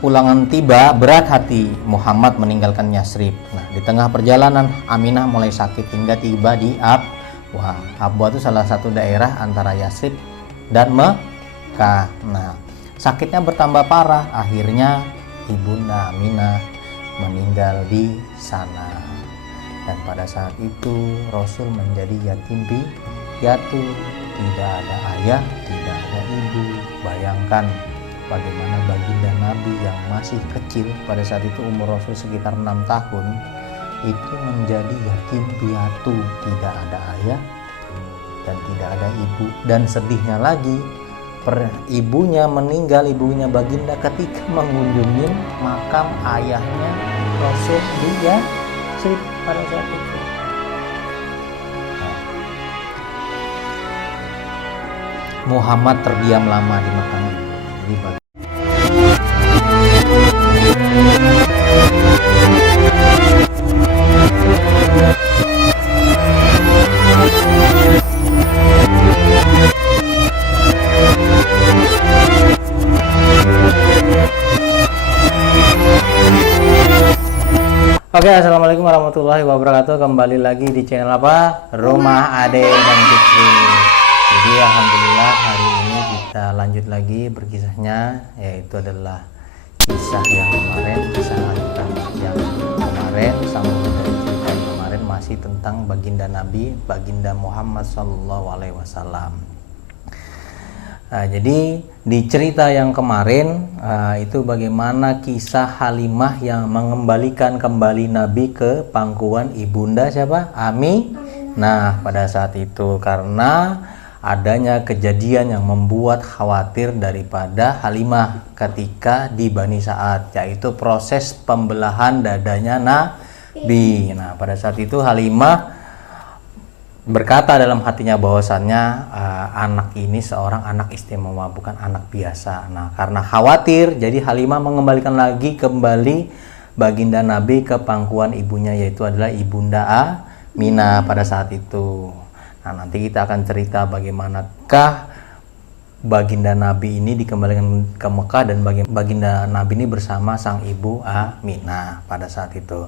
Pulangan tiba, berat hati Muhammad meninggalkan Yasrib. Nah, di tengah perjalanan Aminah mulai sakit hingga tiba di Abwa. Abwa itu salah satu daerah antara Yasrib dan Mekah. Nah, sakitnya bertambah parah. Akhirnya ibunda Aminah meninggal di sana. Dan pada saat itu Rasul menjadi yatim piatu, tidak ada ayah, tidak ada ibu. Bayangkan bagaimana baginda Nabi yang masih kecil, pada saat itu umur Rasul sekitar 6 tahun, itu menjadi yatim piatu, tidak ada ayah dan tidak ada ibu. Dan sedihnya lagi, ibunya meninggal, ibunya baginda ketika mengunjungi makam ayahnya Rasul di Yasrib pada saat itu. Muhammad terdiam lama di makam itu. Jadi Oke, assalamualaikum warahmatullahi wabarakatuh. Kembali lagi di channel apa? Rumah Ade dan Fitri. Jadi alhamdulillah hari ini kita lanjut lagi berkisahnya, yaitu adalah kisah yang kemarin, kisah lanjutan yang kemarin, sambungan dari cerita yang kemarin masih tentang baginda Nabi, baginda Muhammad SAW. Nah, jadi di cerita yang kemarin itu bagaimana kisah Halimah yang mengembalikan kembali Nabi ke pangkuan ibunda siapa? Nah, pada saat itu karena adanya kejadian yang membuat khawatir daripada Halimah ketika di Bani Sa'ad, yaitu proses pembelahan dadanya Nabi. Nah, pada saat itu Halimah berkata dalam hatinya bahwasannya anak ini seorang anak istimewa, bukan anak biasa. Nah, karena khawatir, jadi Halimah mengembalikan lagi kembali baginda Nabi ke pangkuan ibunya, yaitu adalah ibunda Aminah pada saat itu. Nah, nanti kita akan cerita bagaimanakah baginda Nabi ini dikembalikan ke Mekah dan baginda Nabi ini bersama sang ibu Aminah pada saat itu.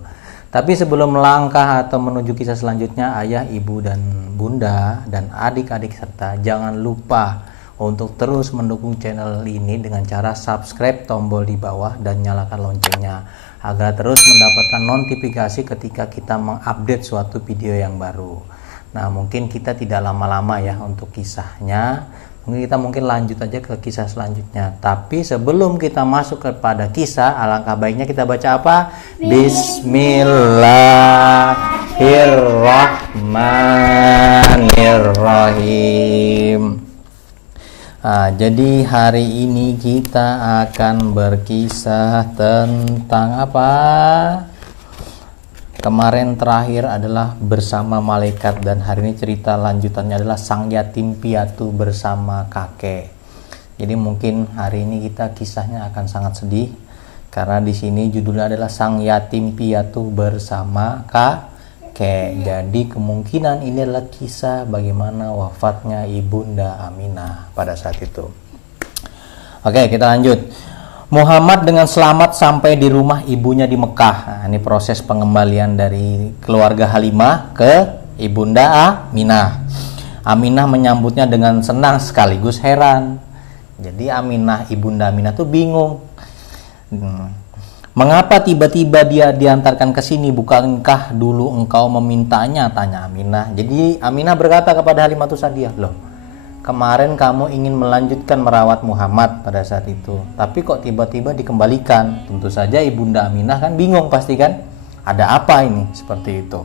Tapi sebelum melangkah atau menuju kisah selanjutnya, ayah, ibu, dan bunda, dan adik-adik serta jangan lupa untuk terus mendukung channel ini dengan cara subscribe tombol di bawah dan nyalakan loncengnya agar terus mendapatkan notifikasi ketika kita mengupdate suatu video yang baru. Nah, mungkin kita tidak lama-lama ya untuk kisahnya. Mungkin lanjut aja ke kisah selanjutnya. Tapi sebelum kita masuk kepada kisah, alangkah baiknya kita baca apa? Bismillahirrahmanirrahim. Nah, jadi hari ini kita akan berkisah tentang apa? Kemarin terakhir adalah bersama malaikat, dan hari ini cerita lanjutannya adalah sang yatim piatu bersama kakek. Jadi mungkin hari ini kita kisahnya akan sangat sedih karena di sini judulnya adalah sang yatim piatu bersama kakek. Jadi kemungkinan ini adalah kisah bagaimana wafatnya ibunda Aminah pada saat itu. Oke, kita lanjut. Muhammad dengan selamat sampai di rumah ibunya di Mekah. Nah, ini proses pengembalian dari keluarga Halimah ke ibunda Aminah. Aminah menyambutnya dengan senang sekaligus heran. Jadi ibunda Aminah tuh bingung. Mengapa tiba-tiba dia diantarkan ke sini? Bukankah dulu engkau memintanya? Tanya Aminah. Jadi Aminah berkata kepada Halimatus Sa'diyah, loh, kemarin kamu ingin melanjutkan merawat Muhammad pada saat itu, tapi kok tiba-tiba dikembalikan? Tentu saja ibunda Aminah kan bingung pasti kan, ada apa ini seperti itu.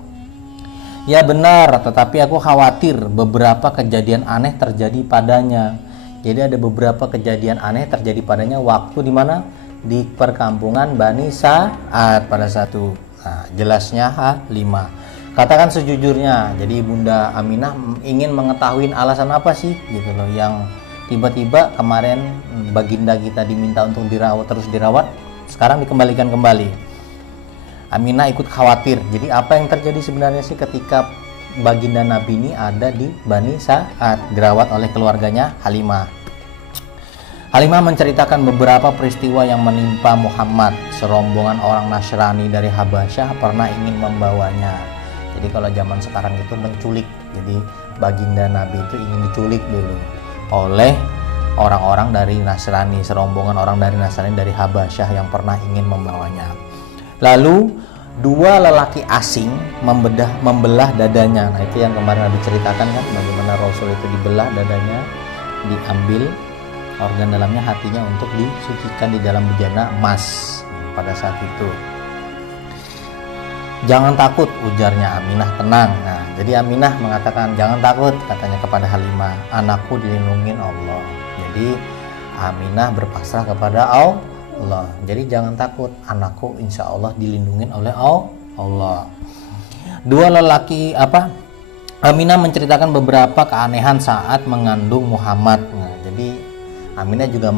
Ya benar, tetapi aku khawatir beberapa kejadian aneh terjadi padanya. Jadi ada beberapa kejadian aneh terjadi padanya waktu di mana? Di perkampungan Bani Sa'ad pada saat itu. Nah, jelasnya Halimah. Katakan sejujurnya, jadi ibunda Aminah ingin mengetahui alasan apa sih gitu loh, yang tiba-tiba kemarin baginda kita diminta untuk terus dirawat, sekarang dikembalikan kembali. Aminah ikut khawatir. Jadi apa yang terjadi sebenarnya sih ketika baginda Nabi ini ada di Bani Sa'ad, dirawat oleh keluarganya Halimah. Halimah menceritakan beberapa peristiwa yang menimpa Muhammad. Serombongan orang Nasrani dari Habasyah pernah ingin membawanya. Jadi kalau zaman sekarang itu menculik. Jadi baginda Nabi itu ingin diculik dulu oleh orang-orang dari Nasrani, serombongan orang dari Nasrani dari Habasyah yang pernah ingin membawanya. Lalu dua lelaki asing membelah dadanya. Nah, itu yang kemarin Nabi ceritakan kan, bagaimana Rasul itu dibelah dadanya, diambil organ dalamnya, hatinya, untuk disucikan di dalam bejana emas pada saat itu. Jangan takut, ujarnya Aminah, tenang. Nah, jadi Aminah mengatakan jangan takut, katanya kepada Halimah, anakku dilindungi Allah. Jadi Aminah berpasrah kepada Allah. Jadi jangan takut, anakku insya Allah dilindungi oleh Allah. Dua lelaki Aminah menceritakan beberapa keanehan saat mengandung Muhammad. Nah, jadi Aminah juga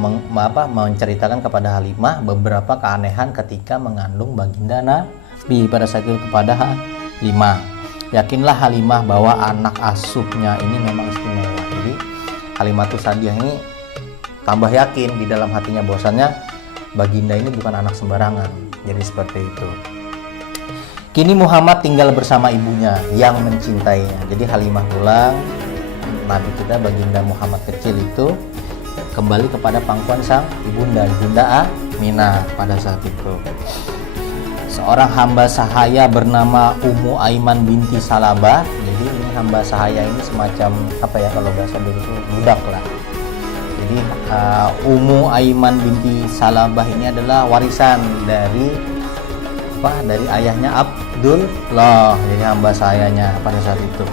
menceritakan kepada Halimah beberapa keanehan ketika mengandung baginda Nabi pada saat itu kepada Halimah. Yakinlah Halimah bahwa anak asuhnya ini memang istimewa. Jadi Halimah Sadiah ini tambah yakin di dalam hatinya bahwasannya baginda ini bukan anak sembarangan. Jadi seperti itu. Kini Muhammad tinggal bersama ibunya yang mencintainya. Jadi Halimah pulang, Nabi kita baginda Muhammad kecil itu kembali kepada pangkuan sang ibunda Aminah pada saat itu. Seorang hamba sahaya bernama Ummu Aiman binti Salabah. Jadi ini hamba sahaya ini semacam kalau bahasa dulu itu budak lah. Jadi Ummu Aiman binti Salabah ini adalah warisan dari ayahnya Abdullah. Jadi hamba sahayanya pada saat itu.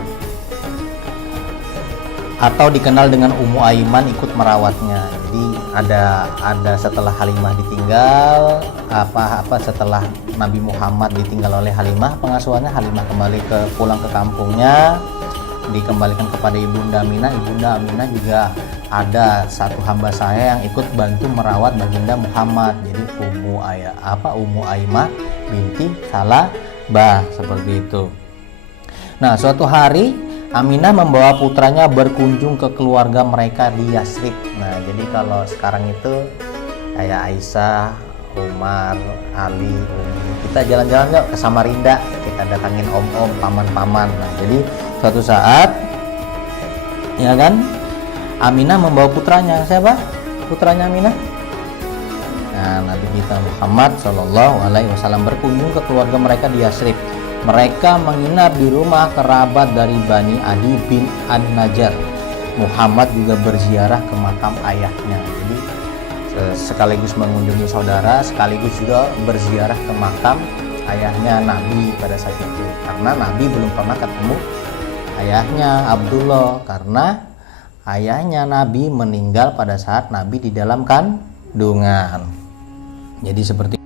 Atau dikenal dengan Ummu Aiman ikut merawatnya. Jadi ada setelah Halimah ditinggal, setelah Nabi Muhammad ditinggal oleh Halimah, pengasuhannya Halimah kembali pulang ke kampungnya, dikembalikan kepada ibunda Aminah. Ibunda Aminah juga ada satu hamba saya yang ikut bantu merawat baginda Muhammad. Jadi Ummu Aiman binti Salabah seperti itu. Nah, suatu hari Aminah membawa putranya berkunjung ke keluarga mereka di Yasrib. Nah, jadi kalau sekarang itu kayak Aisyah, Umar, Ali, Umi, kita jalan-jalan yuk ke Samarinda, kita datangin om-om, paman-paman. Nah, jadi suatu saat, ya kan, Aminah membawa putranya. Siapa? Putranya Aminah? Nah, Nabi kita Muhammad SAW berkunjung ke keluarga mereka di Yasrib. Mereka menginap di rumah kerabat dari Bani Adi bin An-Najjar. Muhammad juga berziarah ke makam ayahnya. Jadi sekaligus mengunjungi saudara, sekaligus juga berziarah ke makam ayahnya Nabi pada saat itu. Karena Nabi belum pernah ketemu ayahnya Abdullah, karena ayahnya Nabi meninggal pada saat Nabi di dalam kandungan. Jadi seperti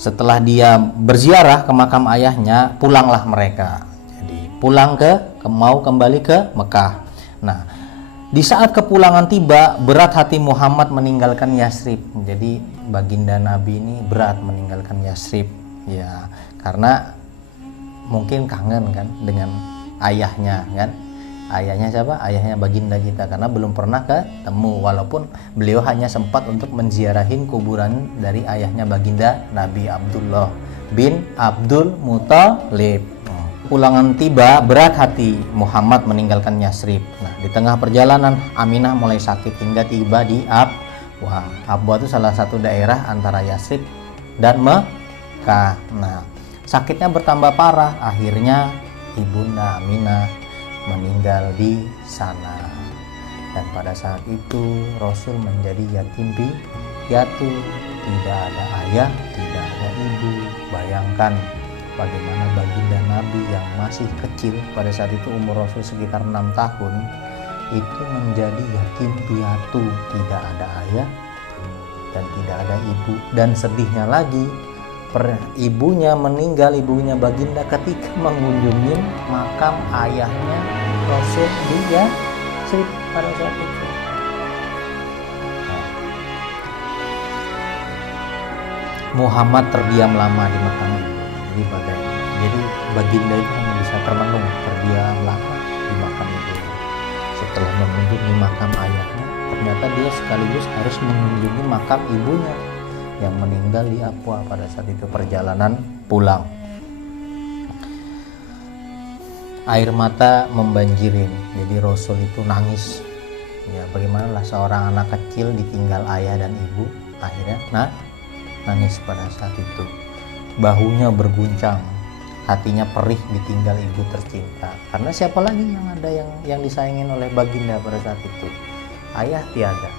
setelah dia berziarah ke makam ayahnya, pulanglah mereka. Jadi pulang mau kembali ke Mekah. Nah, di saat kepulangan tiba, berat hati Muhammad meninggalkan Yasrib. Jadi baginda Nabi ini berat meninggalkan Yasrib, ya, karena mungkin kangen kan dengan ayahnya kan. Ayahnya siapa? Ayahnya baginda kita, karena belum pernah ketemu, walaupun beliau hanya sempat untuk menziarahin kuburan dari ayahnya baginda Nabi Abdullah bin Abdul Muthalib. Pulangan tiba, berat hati Muhammad meninggalkan Yasrib. Nah, di tengah perjalanan Aminah mulai sakit hingga tiba di Abwa. Abwa itu salah satu daerah antara Yasrib dan Mekah. Nah, sakitnya bertambah parah, akhirnya ibunda Aminah meninggal di sana. Dan pada saat itu Rasul menjadi yatim piatu, tidak ada ayah, tidak ada ibu. Bayangkan bagaimana baginda Nabi yang masih kecil, pada saat itu umur Rasul sekitar 6 tahun, itu menjadi yatim piatu, tidak ada ayah dan tidak ada ibu. Dan sedihnya lagi, ibunya meninggal, ibunya baginda ketika mengunjungi makam ayahnya Rasul di Yasrib pada saat itu. Muhammad terdiam lama di makam ibu. Jadi baginda itu hanya bisa termenung, terdiam lama di makam ibu. Setelah mengunjungi makam ayahnya, ternyata dia sekaligus harus mengunjungi makam ibunya yang meninggal di Apua pada saat itu perjalanan pulang. Air mata membanjirin, jadi Rasul itu nangis. Ya bagaimanalah seorang anak kecil ditinggal ayah dan ibu, akhirnya nangis pada saat itu. Bahunya berguncang, hatinya perih ditinggal ibu tercinta. Karena siapa lagi yang ada yang disayangin oleh baginda pada saat itu? Ayah tiada,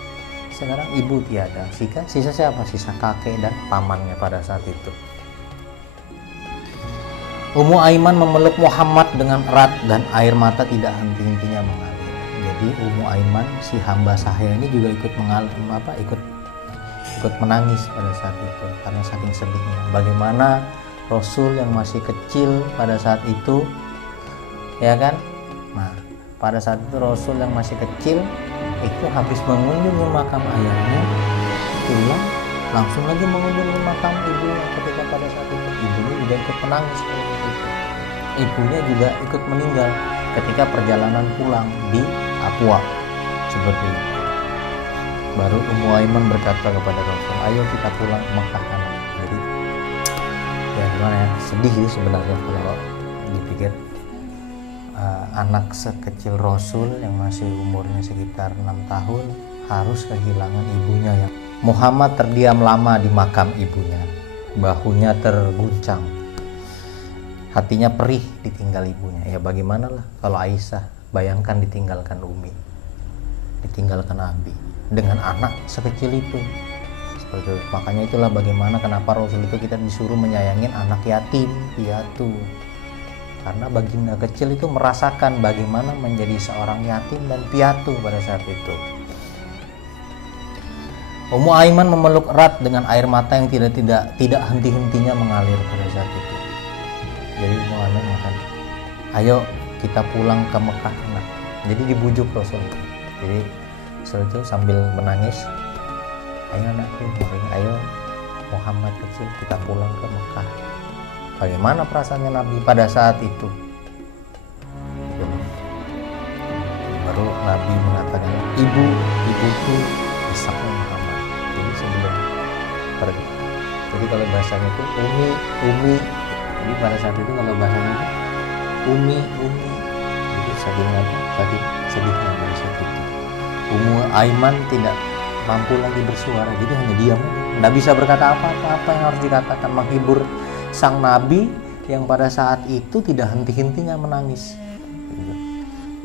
sekarang ibu tiada. Sisa siapa? Sisa kakek dan pamannya pada saat itu. Ummu Aiman memeluk Muhammad dengan erat dan air mata tidak henti-hentinya mengalir. Jadi Ummu Aiman, si hamba sahaya ini juga ikut menangis pada saat itu karena saking sedihnya. Bagaimana Rasul yang masih kecil pada saat itu, ya kan? Nah, pada saat itu Rasul yang masih kecil itu habis mengunjungi makam ayahnya, pulang langsung lagi mengunjungi makam ibunya. Ketika pada saat itu ibunya juga ikut menangis pada saat itu. Ibunya juga ikut meninggal ketika perjalanan pulang di Apua seperti itu. Baru Ummu Aiman berkata kepada Rasul, ayo kita pulang ke Mekah anak. Jadi ya gimana ya, sedih sih sebenarnya kalau dipikir. Anak sekecil Rasul yang masih umurnya sekitar 6 tahun harus kehilangan ibunya. Yang Muhammad terdiam lama di makam ibunya, bahunya terguncang, hatinya perih ditinggal ibunya. Ya bagaimana lah kalau Aisyah, bayangkan ditinggalkan Umi, ditinggalkan Abi dengan anak sekecil itu. Seperti itu. Makanya itulah bagaimana kenapa Rasul itu kita disuruh menyayangin anak yatim piatu. Karena baginda kecil itu merasakan bagaimana menjadi seorang yatim dan piatu pada saat itu. Ummu Aiman memeluk erat dengan air mata yang tidak henti-hentinya mengalir pada saat itu. Jadi Ummu Aiman mengatakan, ayo kita pulang ke Mekah anak. Jadi dibujuk Rasul. Jadi setelah itu sambil menangis, ayo anakku, ayo Muhammad kecil kita pulang ke Mekah. Bagaimana perasaannya Nabi pada saat itu? Baru Nabi mengatakan, ibuku isaknya Muhammad. Jadi sebelum pergi. Jadi kalau bahasanya itu umi. Jadi pada saat itu kalau bahasanya itu umi. Jadi tadi sedihnya pada saat itu. Ummu Aiman tidak mampu lagi bersuara, jadi hanya diam. Tidak bisa berkata apa-apa yang harus dikatakan menghibur sang Nabi yang pada saat itu tidak henti-hentinya menangis.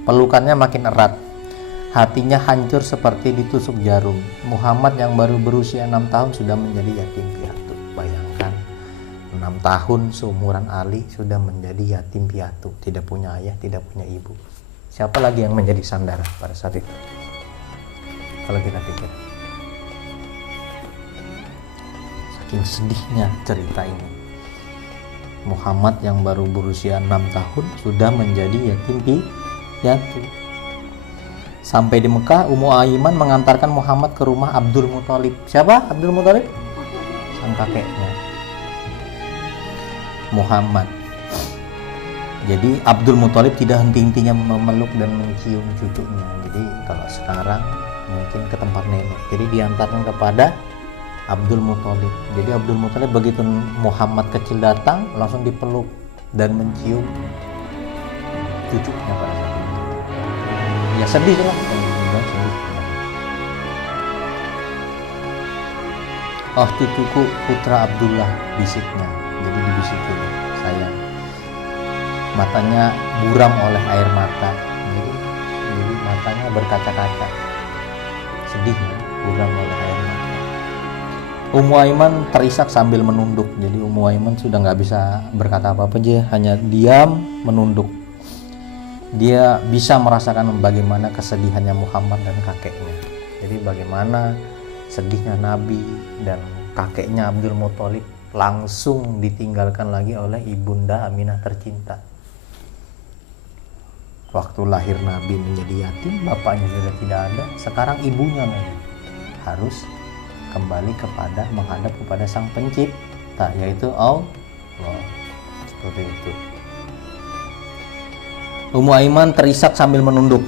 Pelukannya makin erat, hatinya hancur seperti ditusuk jarum. Muhammad yang baru berusia 6 tahun sudah menjadi yatim piatu. Bayangkan 6 tahun seumuran Ali sudah menjadi yatim piatu, tidak punya ayah, tidak punya ibu. Siapa lagi yang menjadi sandara pada saat itu? Kalau kita pikir, saking sedihnya cerita ini. Muhammad yang baru berusia 6 tahun sudah menjadi yatim piatu. Sampai di Mekah, Ummu Aiman mengantarkan Muhammad ke rumah Abdul Muthalib. Siapa Abdul Muthalib? Sang kakeknya Muhammad. Jadi Abdul Muthalib tidak henti-hentinya memeluk dan mencium cucunya. Jadi kalau sekarang mungkin ke tempat nenek. Jadi diantarkan kepada Abdul Muthalib. Jadi Abdul Muthalib begitu Muhammad kecil datang langsung dipeluk dan mencium cucunya pada saat itu. Ya sedih lah, sedih. Oh cucuku putra Abdullah, bisiknya. Jadi dibisikin, sayang. Matanya buram oleh air mata. Jadi matanya berkaca-kaca. Sedihnya buram oleh air mata. Ummu Aiman terisak sambil menunduk. Jadi Ummu Aiman sudah nggak bisa berkata apa-apa, dia hanya diam menunduk. Dia bisa merasakan bagaimana kesedihannya Muhammad dan kakeknya. Jadi bagaimana sedihnya Nabi dan kakeknya Abdul Muthalib langsung ditinggalkan lagi oleh ibunda Aminah tercinta. Waktu lahir Nabi menjadi yatim, bapaknya sudah tidak ada. Sekarang ibunya lagi harus kembali menghadap kepada sang pencipta, yaitu Allah. Seperti itu. Ummu Aiman terisak sambil menunduk.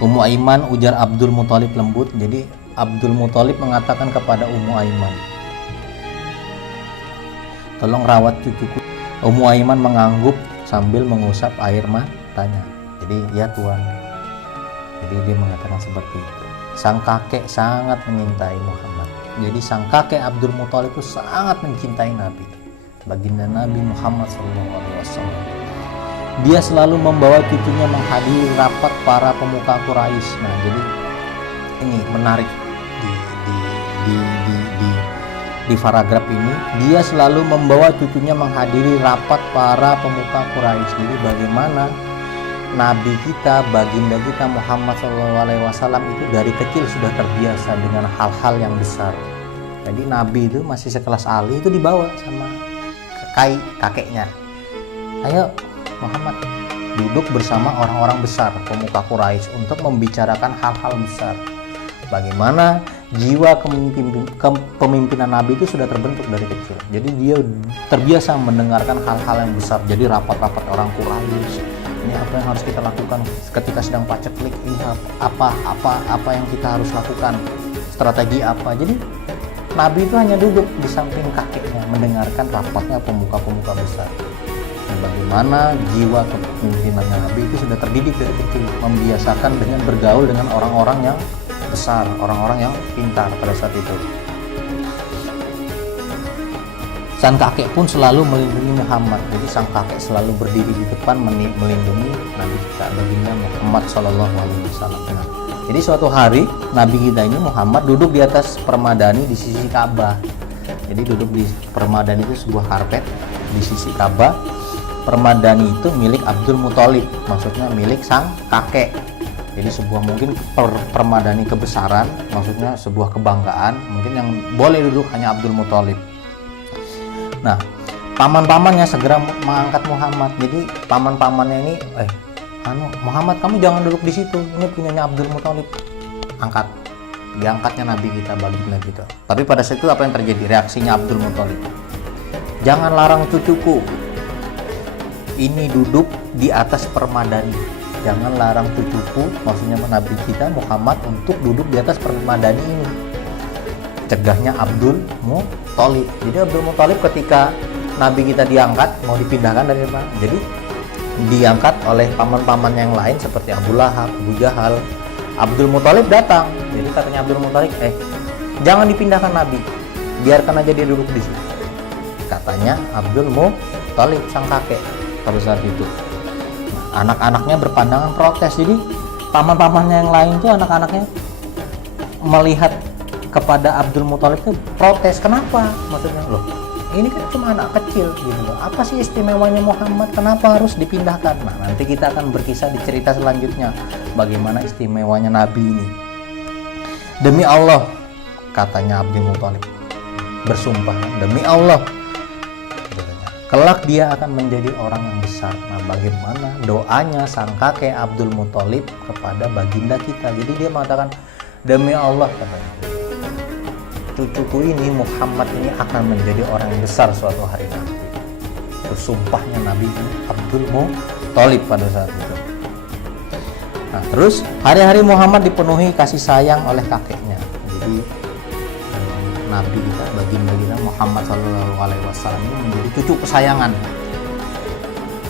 Ummu Aiman, ujar Abdul Muthalib lembut. Jadi Abdul Muthalib mengatakan kepada Ummu Aiman, tolong rawat cucuku. Ummu Aiman mengangguk sambil mengusap air matanya. Jadi ya Tuan. Jadi dia mengatakan seperti itu. Sang kakek sangat mencintai Muhammad. Jadi sang kakek Abdul Muthalib itu sangat mencintai Nabi, baginda Nabi Muhammad SAW. Dia selalu membawa cucunya menghadiri rapat para pemuka Quraisy. Nah, jadi ini menarik di paragraf ini, dia selalu membawa cucunya menghadiri rapat para pemuka Quraisy. Jadi bagaimana Nabi kita, baginda kita Muhammad SAW itu dari kecil sudah terbiasa dengan hal-hal yang besar. Jadi Nabi itu masih sekelas Ali itu dibawa sama kakeknya. Ayo Muhammad, duduk bersama orang-orang besar pemuka Quraisy untuk membicarakan hal-hal besar. Bagaimana jiwa kepemimpinan Nabi itu sudah terbentuk dari kecil. Jadi dia terbiasa mendengarkan hal-hal yang besar. Jadi rapat-rapat orang Quraisy, ini apa yang harus kita lakukan ketika sedang paceklik, ini apa yang kita harus lakukan, strategi apa. Jadi Nabi itu hanya duduk di samping kakeknya mendengarkan rapatnya pemuka-pemuka besar. Bagaimana jiwa kepemimpinan Nabi itu sudah terdidik dari kecil, membiasakan dengan bergaul dengan orang-orang yang besar, orang-orang yang pintar pada saat itu. Sang kakek pun selalu melindungi Muhammad. Jadi sang kakek selalu berdiri di depan melindungi Nabi kita, baginda Muhammad SAW. Nah, jadi suatu hari Nabi kita ini Muhammad duduk di atas permadani di sisi Ka'bah. Jadi duduk di permadani itu sebuah karpet di sisi Ka'bah. Permadani itu milik Abdul Muthalib, maksudnya milik sang kakek. Jadi sebuah mungkin permadani kebesaran, maksudnya sebuah kebanggaan, mungkin yang boleh duduk hanya Abdul Muthalib. Nah, paman-pamannya segera mengangkat Muhammad. Jadi paman-pamannya ini, Muhammad kamu jangan duduk di situ, ini punyanya Abdul Muthalib. Angkat, diangkatnya Nabi kita, baginda kita. Tapi pada saat itu apa yang terjadi? Reaksinya Abdul Muthalib, jangan larang cucuku ini duduk di atas permadani. Jangan larang cucuku, maksudnya Nabi kita Muhammad, untuk duduk di atas permadani ini. Cegahnya Abdul Muthalib. Jadi Abdul Muthalib ketika Nabi kita diangkat, mau dipindahkan dari mana? Jadi diangkat oleh paman-paman yang lain seperti Abu Lahab, Abu Jahal. Abdul Muthalib datang. Jadi katanya Abdul Muthalib, jangan dipindahkan Nabi, biarkan aja dia duduk di sini. Katanya Abdul Muthalib sang kakek pada saat itu. Anak-anaknya berpandangan protes. Jadi paman-pamannya yang lain tuh anak-anaknya melihat kepada Abdul Muthalib itu protes. Kenapa? Maksudnya, loh, ini kan cuma anak kecil gitu loh. Apa sih istimewanya Muhammad? Kenapa harus dipindahkan? Nah, nanti kita akan berkisah di cerita selanjutnya bagaimana istimewanya Nabi ini. Demi Allah, katanya Abdul Muthalib, bersumpah, demi Allah, kelak dia akan menjadi orang yang besar. Nah, bagaimana doanya sang kakek Abdul Muthalib kepada baginda kita? Jadi dia mengatakan, demi Allah, katanya, cucuku ini Muhammad ini akan menjadi orang yang besar suatu hari nanti. Bersumpahnya Nabi Abdul Muthalib pada saat itu. Nah, terus hari-hari Muhammad dipenuhi kasih sayang oleh kakeknya. Jadi Nabi kita, baginda kita Muhammad SAW ini menjadi cucu kesayangan.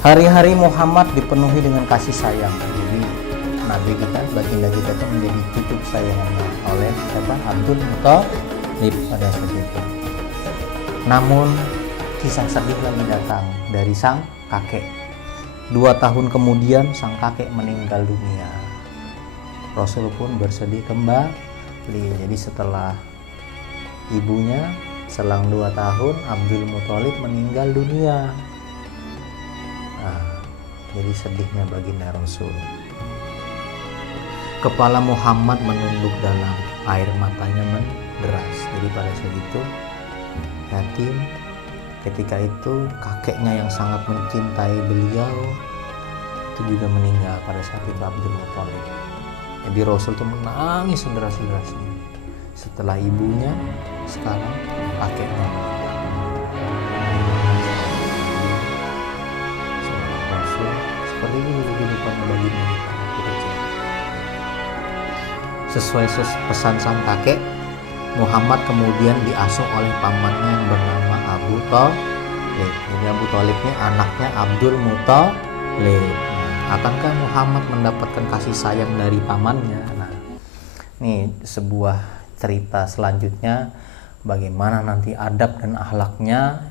Hari-hari Muhammad dipenuhi dengan kasih sayang. Jadi Nabi kita, baginda kita itu menjadi cucu kesayangannya oleh Abdul Muthalib pada saat itu. Namun kisah sedih lagi datang dari sang kakek. 2 tahun kemudian sang kakek meninggal dunia. Rasul pun bersedih kembali. Jadi setelah ibunya selang 2 tahun Abdul Muthalib meninggal dunia. Nah, jadi sedihnya baginda Rasul. Kepala Muhammad menunduk dalam, air matanya menderas. Jadi pada saat itu yatim. Ketika itu kakeknya yang sangat mencintai beliau itu juga meninggal pada saat itu, Abdul Muthalib. Jadi Rasul itu menangis sederas-derasnya. Setelah ibunya, sekarang kakeknya. Rasul seperti ini kehidupan baginda kita. Sesuai pesan sang kakek, Muhammad kemudian diasuh oleh pamannya yang bernama Abu Thalib. Jadi Abu Thalib ini anaknya Abdul Muthalib. Nah, akankah Muhammad mendapatkan kasih sayang dari pamannya? Nah, ini sebuah cerita selanjutnya bagaimana nanti adab dan akhlaknya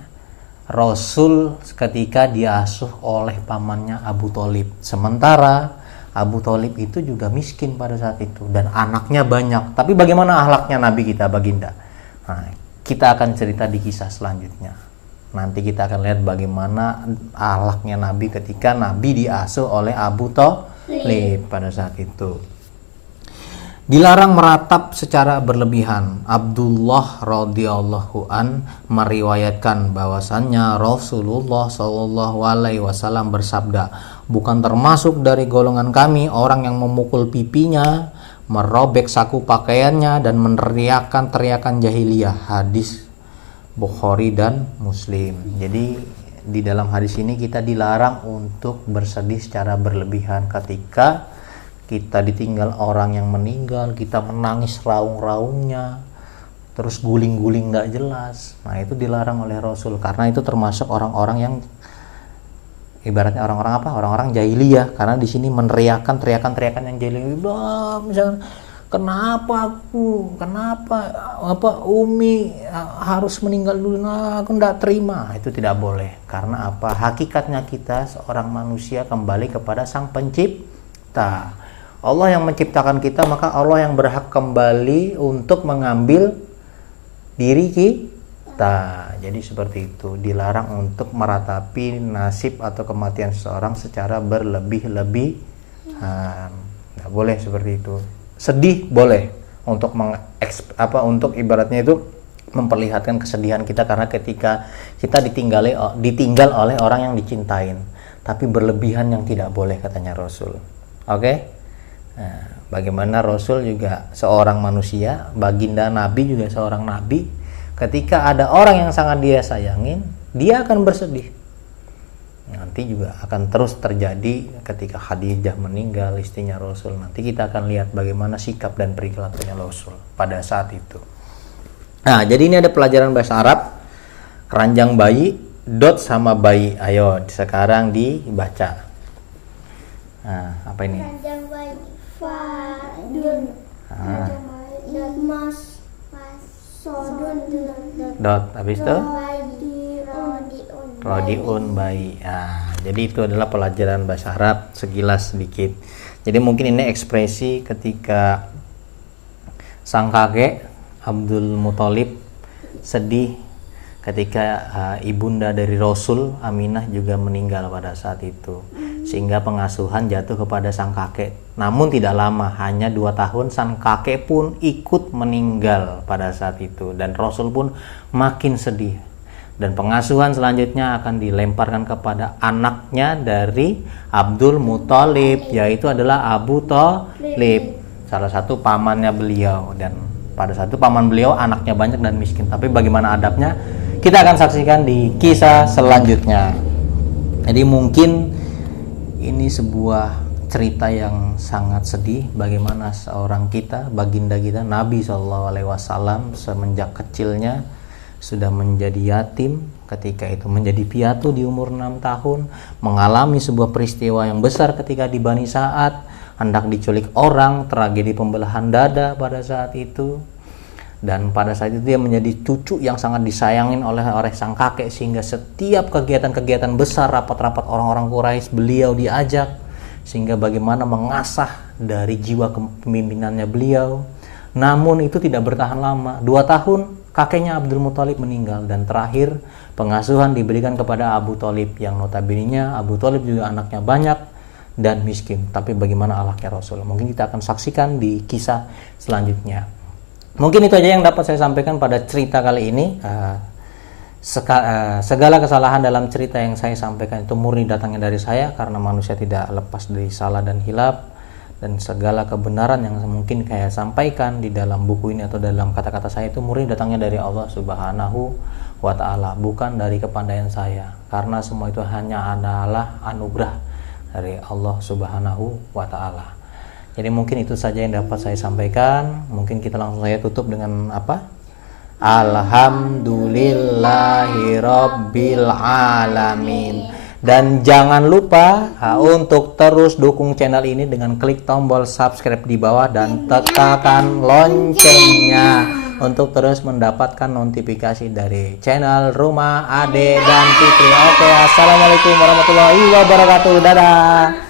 Rasul ketika diasuh oleh pamannya Abu Thalib. Sementara Abu Thalib itu juga miskin pada saat itu dan anaknya banyak. Tapi bagaimana akhlaknya Nabi kita, baginda? Nah, kita akan cerita di kisah selanjutnya. Nanti kita akan lihat bagaimana akhlaknya Nabi ketika Nabi diasuh oleh Abu Thalib pada saat itu. Dilarang meratap secara berlebihan. Abdullah radhiyallahu an meriwayatkan bahwasannya Rasulullah Shallallahu alaihi wasallam bersabda, "Bukan termasuk dari golongan kami orang yang memukul pipinya, merobek saku pakaiannya dan meneriakkan teriakan jahiliyah." Hadis Bukhari dan Muslim. Jadi di dalam hadis ini kita dilarang untuk bersedih secara berlebihan ketika kita ditinggal orang yang meninggal, kita menangis raung-raungnya, terus guling-guling nggak jelas. Nah, itu dilarang oleh Rasul karena itu termasuk orang-orang yang ibaratnya orang-orang apa? Orang-orang jahiliyah, karena di sini meneriakkan teriakan-teriakan yang jahiliyah. Misalnya, kenapa Umi harus meninggal dulu? Nah, aku nggak terima. Itu tidak boleh. Karena apa? Hakikatnya kita seorang manusia kembali kepada Sang Pencipta. Allah yang menciptakan kita, maka Allah yang berhak kembali untuk mengambil diri kita. Jadi seperti itu, dilarang untuk meratapi nasib atau kematian seseorang secara berlebih-lebihan. Nggak boleh seperti itu. Sedih boleh untuk untuk ibaratnya itu memperlihatkan kesedihan kita karena ketika kita ditinggal oleh orang yang dicintain. Tapi berlebihan yang tidak boleh, katanya Rasul. Oke? Nah, bagaimana Rasul juga seorang manusia, baginda Nabi juga seorang Nabi. Ketika ada orang yang sangat dia sayangin, dia akan bersedih. Nanti juga akan terus terjadi ketika Khadijah meninggal, istrinya Rasul. Nanti kita akan lihat bagaimana sikap dan perilakunya Rasul pada saat itu. Nah, jadi ini ada pelajaran bahasa Arab. Keranjang bayi, dot sama bayi. Ayo, sekarang dibaca. Nah, apa ini? Keranjang bayi. Fadun. Mas sodun Dot, habis itu? rodiun. Rodiun bayi. Nah, jadi itu adalah pelajaran bahasa Arab sekilas sedikit. Jadi mungkin ini ekspresi ketika sang kakek Abdul Muthalib sedih ketika ibunda dari Rasul Aminah juga meninggal pada saat itu, sehingga pengasuhan jatuh kepada sang kakek. Namun tidak lama, hanya 2 tahun sang kakek pun ikut meninggal pada saat itu, dan Rasul pun makin sedih. Dan pengasuhan selanjutnya akan dilemparkan kepada anaknya dari Abdul Muthalib, yaitu adalah Abu Thalib, salah satu pamannya beliau. Dan pada saat itu paman beliau anaknya banyak dan miskin. Tapi bagaimana adabnya, kita akan saksikan di kisah selanjutnya. Jadi mungkin ini sebuah cerita yang sangat sedih, bagaimana seorang kita, baginda kita Nabi SAW semenjak kecilnya sudah menjadi yatim, ketika itu menjadi piatu di umur 6 tahun, mengalami sebuah peristiwa yang besar ketika di Bani Sa'ad, hendak diculik orang, tragedi pembelahan dada pada saat itu. Dan pada saat itu dia menjadi cucu yang sangat disayangin oleh sang kakek, sehingga setiap kegiatan-kegiatan besar, rapat-rapat orang-orang Quraisy beliau diajak, sehingga bagaimana mengasah dari jiwa kepemimpinannya beliau. Namun itu tidak bertahan lama. 2 tahun kakeknya Abdul Muthalib meninggal, dan terakhir pengasuhan diberikan kepada Abu Thalib, yang notabene Abu Thalib juga anaknya banyak dan miskin. Tapi bagaimana akhlaknya Rasul, mungkin kita akan saksikan di kisah selanjutnya. Mungkin itu aja yang dapat saya sampaikan pada cerita kali ini. Segala kesalahan dalam cerita yang saya sampaikan itu murni datangnya dari saya, karena manusia tidak lepas dari salah dan hilaf. Dan segala kebenaran yang mungkin saya sampaikan di dalam buku ini atau dalam kata-kata saya itu murni datangnya dari Allah Subhanahu wa Ta'ala, bukan dari kepandaian saya, karena semua itu hanya adalah anugerah dari Allah Subhanahu wa Ta'ala. Jadi mungkin itu saja yang dapat saya sampaikan. Mungkin kita langsung saya tutup dengan apa? Alhamdulillahirabbil alamin. Dan jangan lupa untuk terus dukung channel ini dengan klik tombol subscribe di bawah dan tekan loncengnya untuk terus mendapatkan notifikasi dari channel Rumah Ade dan Fitri. Oke, assalamualaikum warahmatullahi wabarakatuh. Dadah.